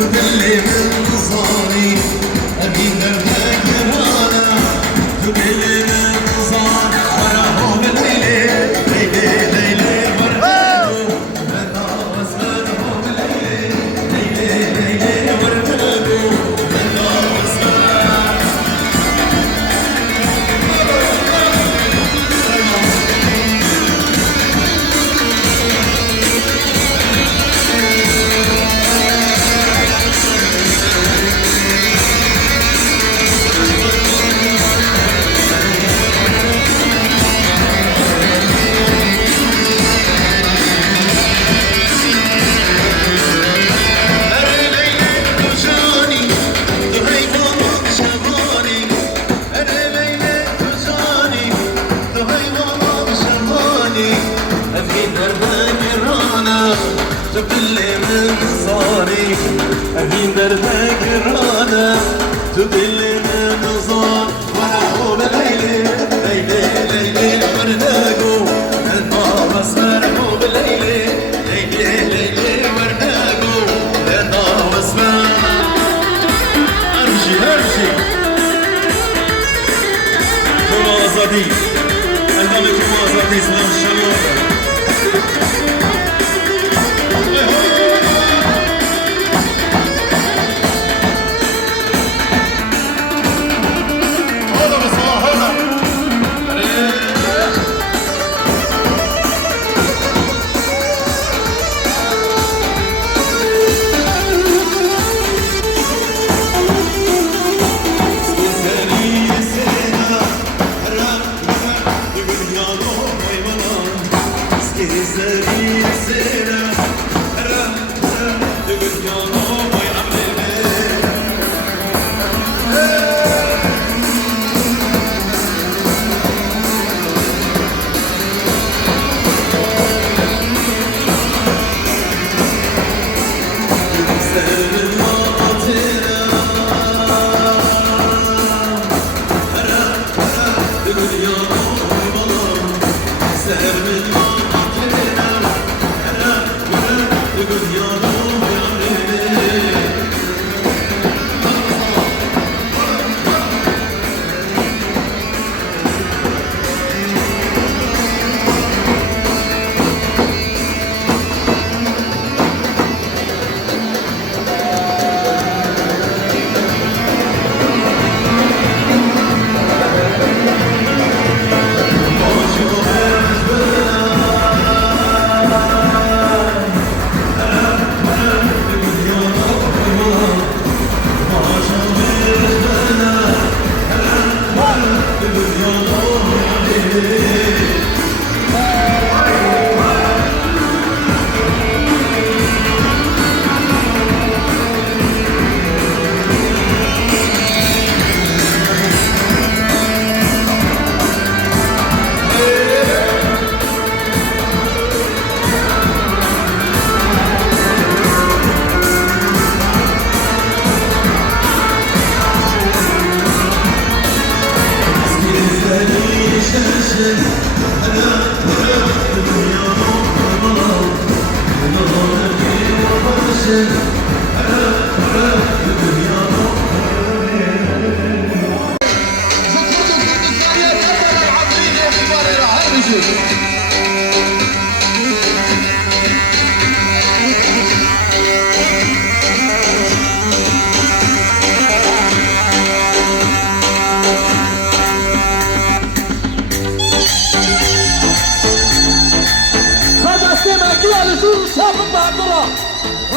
تدلي من نظاري أبي دردك رانا تدلي من نظاري ورا هون الليلة ليلة ليلة وردانو أنا وزمان هون الليلة ليلة ليلة وردانو أنا وزمان تبلي من نظاري أهين دربك رانا تبلي من نظار وهو بليلة ليلة ليلة ورناقو النار أسمر هو بليلة ليلة ليلة ورناقو النار أسمر أرجي أرجي كم آزادي أنا كم آزادي سلام شلون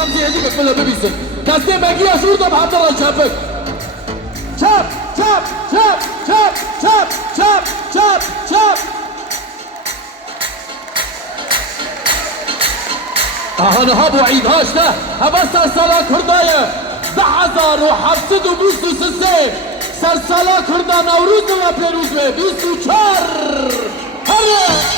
رمزي هديك اكملها ببيسن كاستين باقية شرطة بعبد الله شابك شاب شاب شاب شاب شاب شاب شاب شاب هذا هابو عيد هاشتا هبستا سالا كردايا 10,723 سرسالا کردا نوروز و پیروز و 24 هره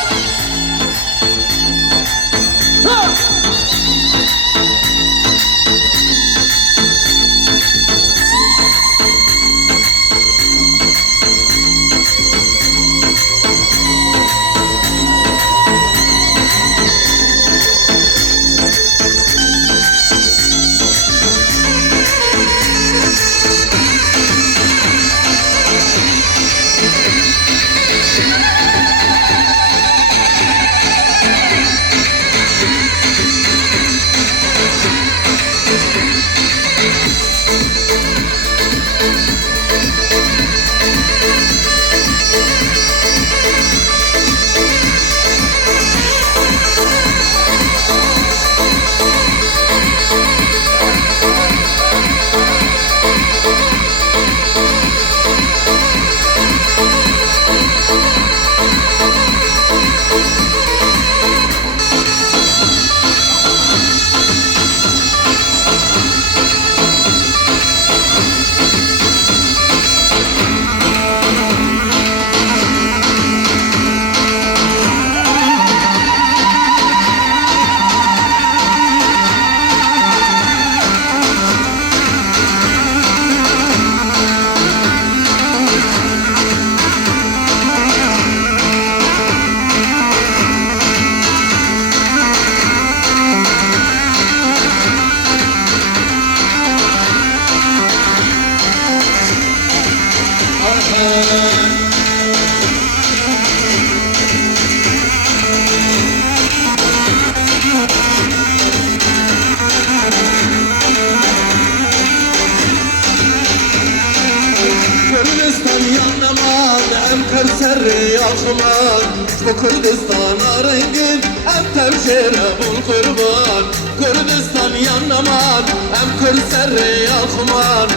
كردستان يا نمان أمكر سري يا خمان وكردستان رنجين أنت بشيرة بالقربان كردستان يا نمان أمكر سري يا خمان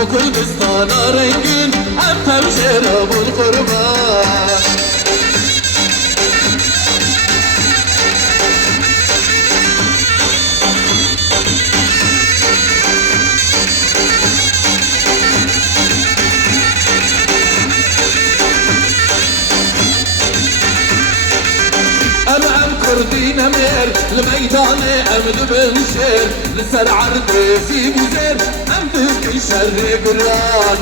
وكردستان رنجين أنت بشيرة بالقربان كردي نمير لميداني أمد بنشير لسر عرضي في بوزير أمدك شر قران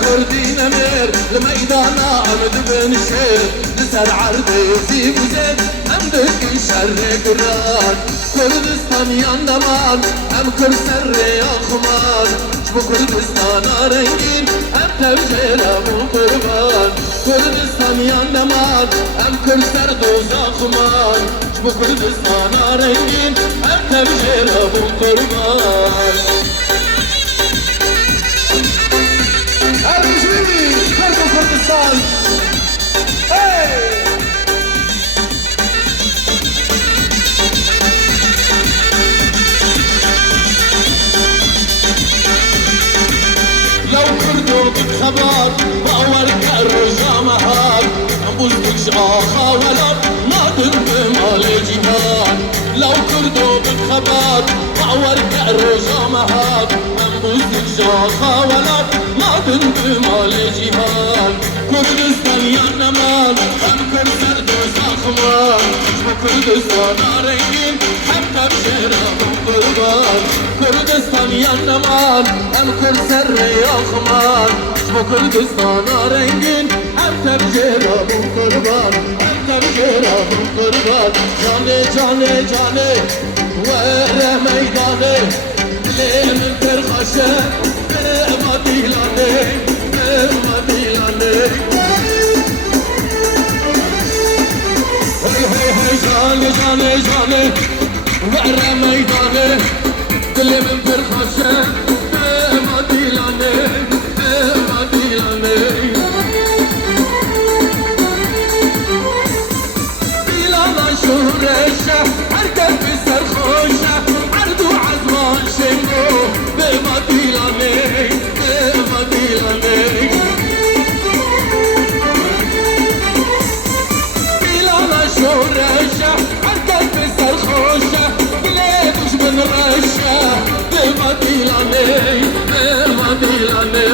كردي نمير لميدانا أمد بنشير لسر عرضي في بوزير أمدك شر قران كردستان يندمان أمكر سر يا خمان شبو كردستان رنجين أنت بجيرة بالقربان كردستان يندمان أمكر سر دوزا خمان شبو كردستان رنجين أنت بجيرة بالقربان المجرمي فرق كردستان لو كردو بالخبر باور كالرجا مهار أنبوزك شاخا ولد نادر بمال جهان لو كردو بالخبر باور كالرجا مهار أنبوزك شاخا ولد نادر بمال جهان كردستان يا نمان أمكر سردو ساخمان كردستان رنجين حتى بشيرة بالقربان كردستان يا نمان أمكر سر يا خمان كردستان رنجين حتى بشيرة بالقربان حتى بشيرة بالقربان جاني جاني جاني وين ميداني ليه من ترخشة ما ديلاني ما ديلاني جاني جاني جاني وعرى ميداني كل من برخشة ما ديلاني ما ديلاني ديلانا شهرشة هركب بسرخوشة عردو عزمان شنو ما ديلاني ما ديلاني ديلانا شهرشة هركب بسرخوشة ليش من رشة ما ديلاني ما ديلاني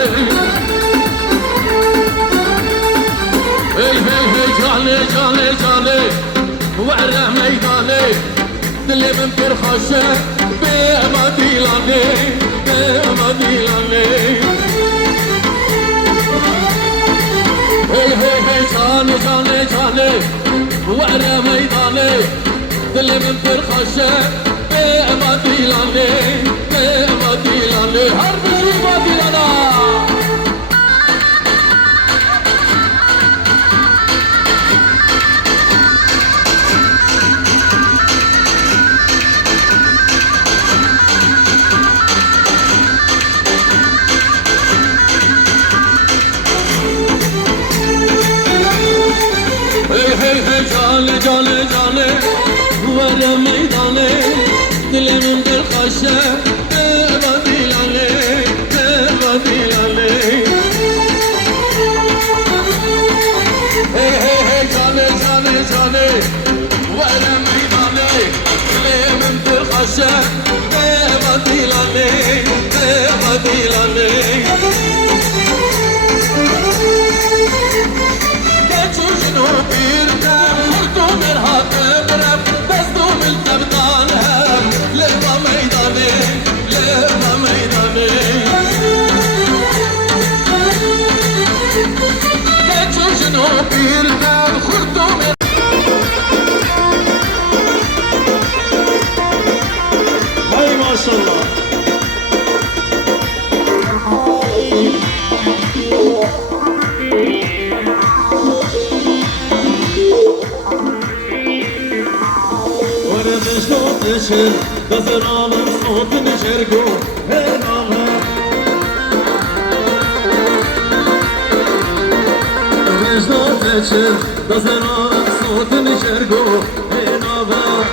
هي هي هي جاني جاني جاني وعرى ميداني دلي من فرخشة ما ديلاني ما ديلاني هي هي هي جاني جاني جاني وعرى ميداني دلي من فرخشة ما ديلاني ما ديلاني حرب شي ما ديلانا جاني جاني جاني ورا ميداني دل من بالخشة ما ديلاني ما ديلاني جاني جاني جاني ورا ميداني دل من بالخشة ما ديلاني ما ديلاني هاي ما شاء الله تشر دزرالم صوت نشرقو هناها وجدان تشر دزرالم صوت نشرقو هناها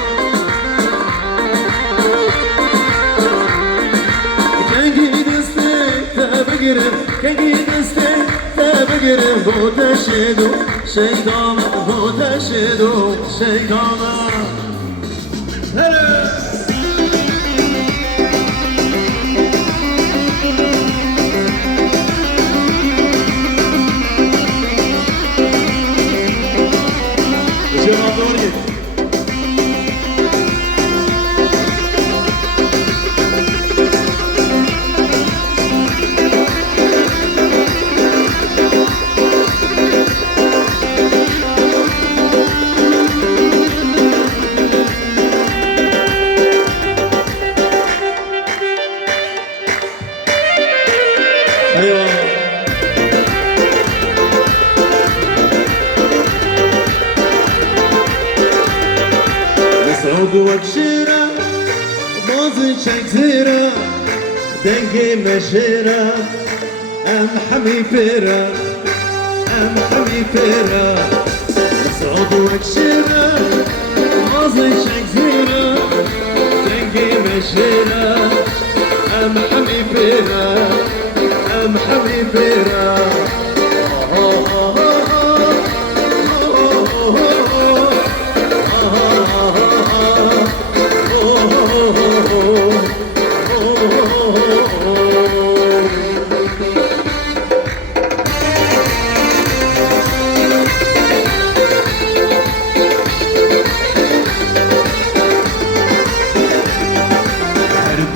کنگی دسته تبگیرم کنگی دسته تبگیرم بودشیدو شیدام بودشیدو شیدام مسعود شيرة باز شكزيرة دنجي مشيرة أم حمي فيرة أم حمي فيرة مسعود شيرة باز شكزيرة دنجي مشيرة أم حمي فيرة أم حمي فيرة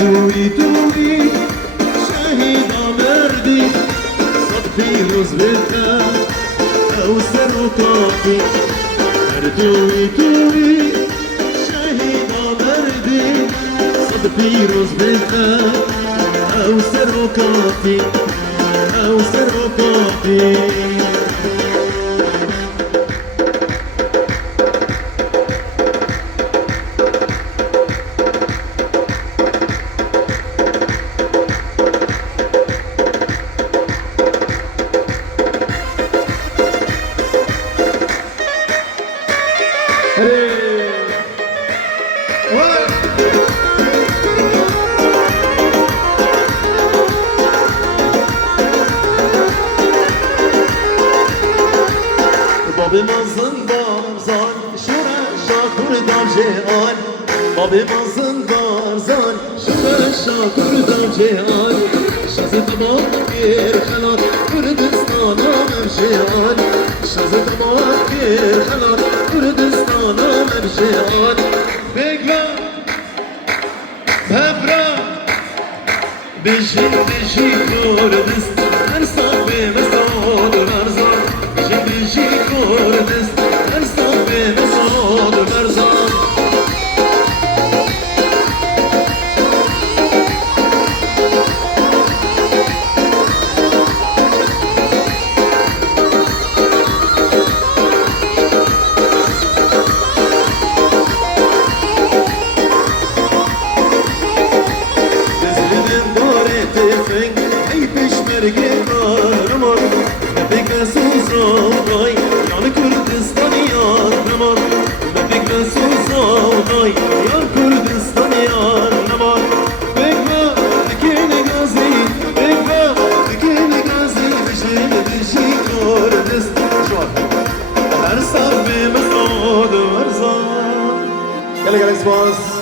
دوي دوي شهيد مردي صدفي رزبتا أو سرطاتي دوي دوي شهيد مردي صدفي رزبتا أو سرطاتي أو سرطاتي بابي مازندار زان شورا شاکر دام جهان بابي مازندار زان شورا شاکر دام جهان شازت باکر خلات کردستان آمم جهان شازت باکر خلات کردستان آمم جهان بگلا ببرا بجی بجی کردستان هر صافی مسعود مرزان بجی کردستان هر صافی مسعود مرزان Gel gel Xbox.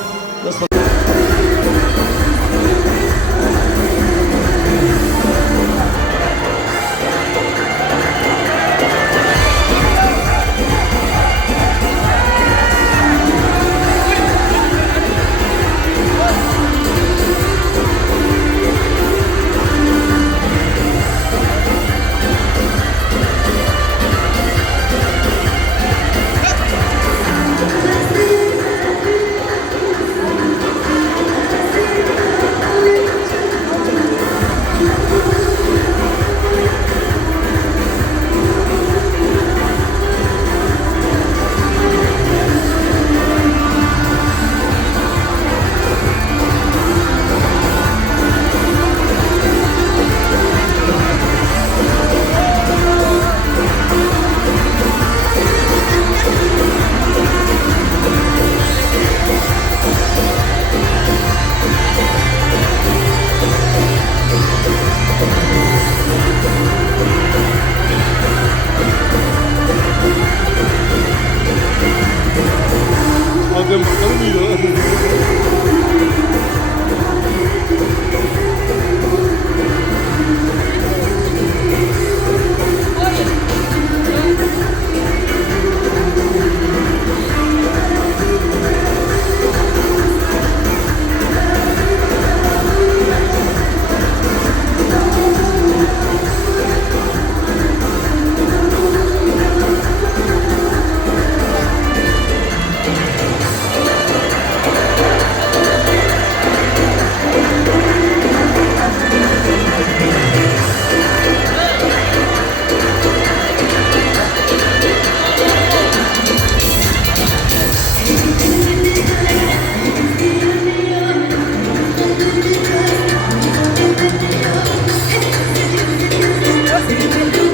Thank you.